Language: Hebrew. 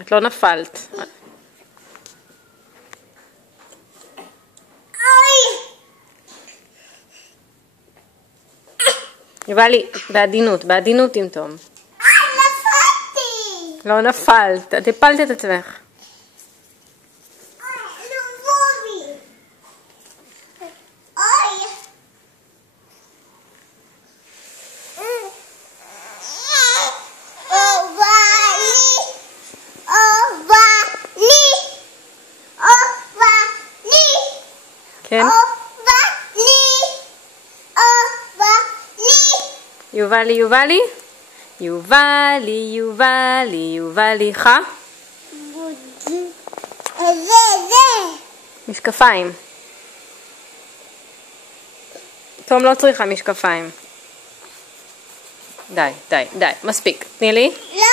את לא נפלת. יובלי, בעדינות, בעדינות עם תום. נפלתי! לא נפלת, את הפלת את עצמך. כן? יובלי, יובלי? יובלי, יובלי, יובלי, חה? זה. משקפיים. תום לא צריכה משקפיים. די, די, די, מספיק. תני לי. לא.